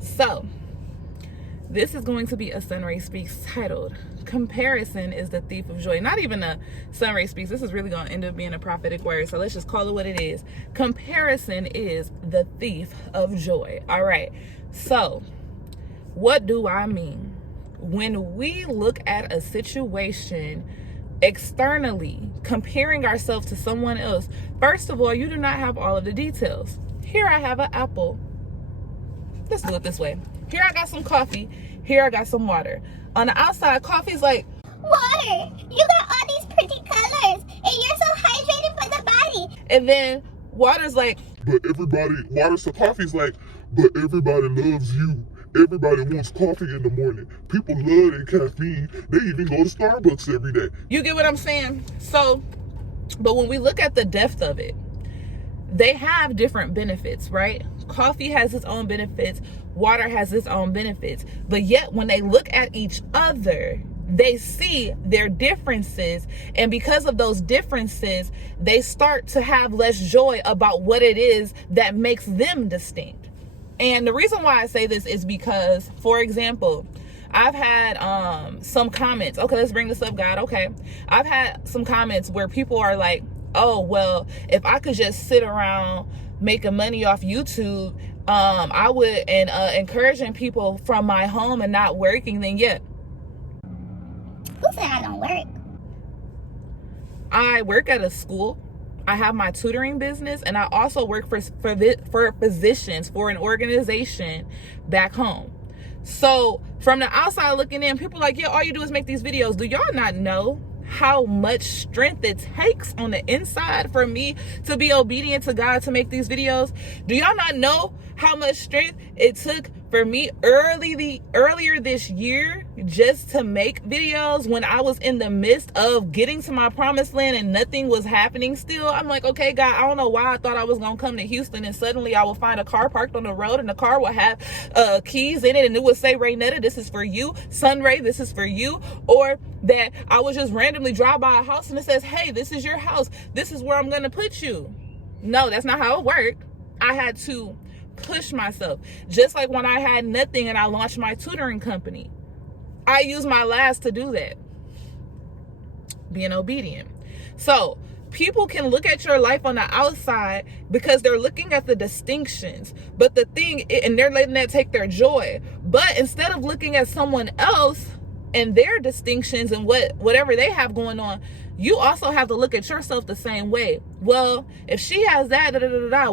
So, this is going to be a Sunray Speaks titled, Comparison is the Thief of Joy. Not even a Sunray Speaks. This is really going to end up being a prophetic word. So let's just call it what it is. Comparison is the thief of joy. All right. So, what do I mean? When we look at a situation externally, comparing ourselves to someone else, first of all, you do not have all of the details. Here I have an apple. Let's do it this way. Here I got some coffee. Here I got some water. On the outside, coffee's like, water, you got all these pretty colors, and you're so hydrated for the body. And then water's like, but coffee's like, but everybody loves you. Everybody wants coffee in the morning. People love their caffeine. They even go to Starbucks every day. You get what I'm saying? So, but when we look at the depth of it, they have different benefits, right? Coffee has its own benefits. Water has its own benefits. But yet when they look at each other, they see their differences. And because of those differences, they start to have less joy about what it is that makes them distinct. And the reason why I say this is because, for example, I've had some comments. Okay, let's bring this up, God. Okay. I've had some comments where people are like, oh, well, if I could just sit around making money off YouTube, I would, and encouraging people from my home and not working, then yeah. Who said I don't work? I work at a school. I have my tutoring business, and I also work for physicians for an organization back home. So from the outside looking in, people are like, yeah, all you do is make these videos. Do y'all not know how much strength it takes on the inside for me to be obedient to God to make these videos? Do y'all not know how much strength it took for me earlier this year just to make videos when I was in the midst of getting to my promised land and nothing was happening still? I'm like, okay, God, I don't know why I thought I was gonna come to Houston and suddenly I will find a car parked on the road and the car will have keys in it and it would say, Raynetta, this is for you. Sunray, this is for you. Or that I would just randomly drive by a house and it says, hey, this is your house. This is where I'm gonna put you. No, that's not how it worked. I had to push myself. Just like when I had nothing and I launched my tutoring company, I used my last to do that. Being obedient. So people can look at your life on the outside because they're looking at the distinctions, but the thing, and they're letting that take their joy. But instead of looking at someone else and their distinctions and whatever they have going on, you also have to look at yourself the same way. Well, if she has that,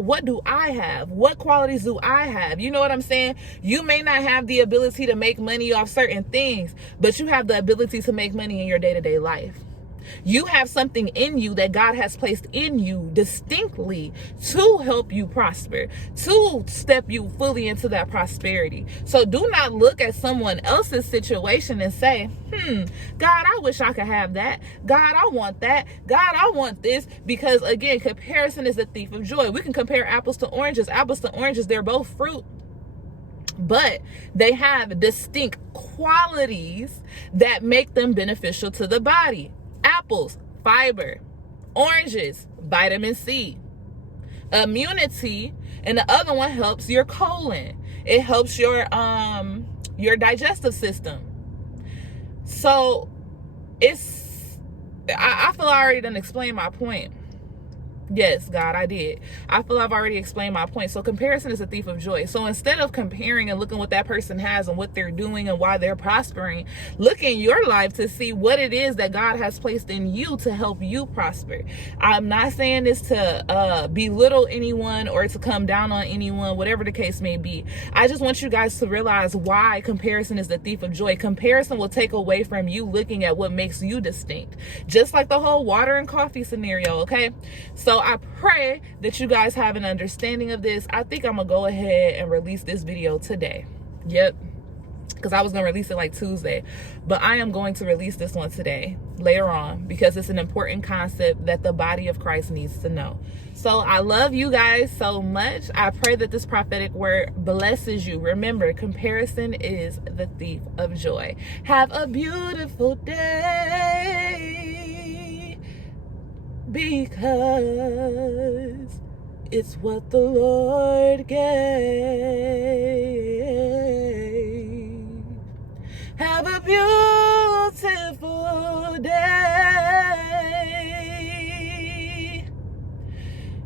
what do I have? What qualities do I have? You know what I'm saying? You may not have the ability to make money off certain things, but you have the ability to make money in your day-to-day life. You have something in you that God has placed in you distinctly to help you prosper, to step you fully into that prosperity. So do not look at someone else's situation and say, God, I wish I could have that. God, I want that. God, I want this. Because again, comparison is a thief of joy. We can compare apples to oranges. Apples to oranges, they're both fruit, but they have distinct qualities that make them beneficial to the body. Apples, fiber. Oranges, vitamin C. Immunity, and the other one helps your colon. It helps your digestive system. So I feel I already done explained my point. Yes, God, I did. I feel I've already explained my point. So comparison is a thief of joy. So instead of comparing and looking what that person has and what they're doing and why they're prospering, look in your life to see what it is that God has placed in you to help you prosper. I'm not saying this to belittle anyone or to come down on anyone, whatever the case may be. I just want you guys to realize why comparison is the thief of joy. Comparison will take away from you looking at what makes you distinct. Just like the whole water and coffee scenario, okay? So I pray that you guys have an understanding of this. I think I'm gonna go ahead and release this video today. Yep, because I was gonna release it like Tuesday, but I am going to release this one today, later on, because it's an important concept that the body of Christ needs to know. So I love you guys so much. I pray that this prophetic word blesses you. Remember, comparison is the thief of joy. Have a beautiful day. because it's what the Lord gave. Have a beautiful day,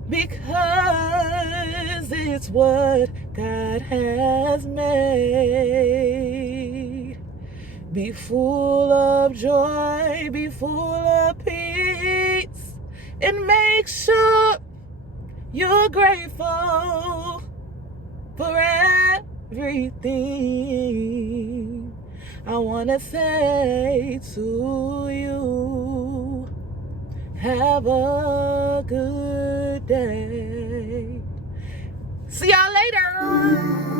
because it's what God has made. Be full of joy, be full of peace, and make sure you're grateful for everything. I want to say to you, have a good day. See y'all later.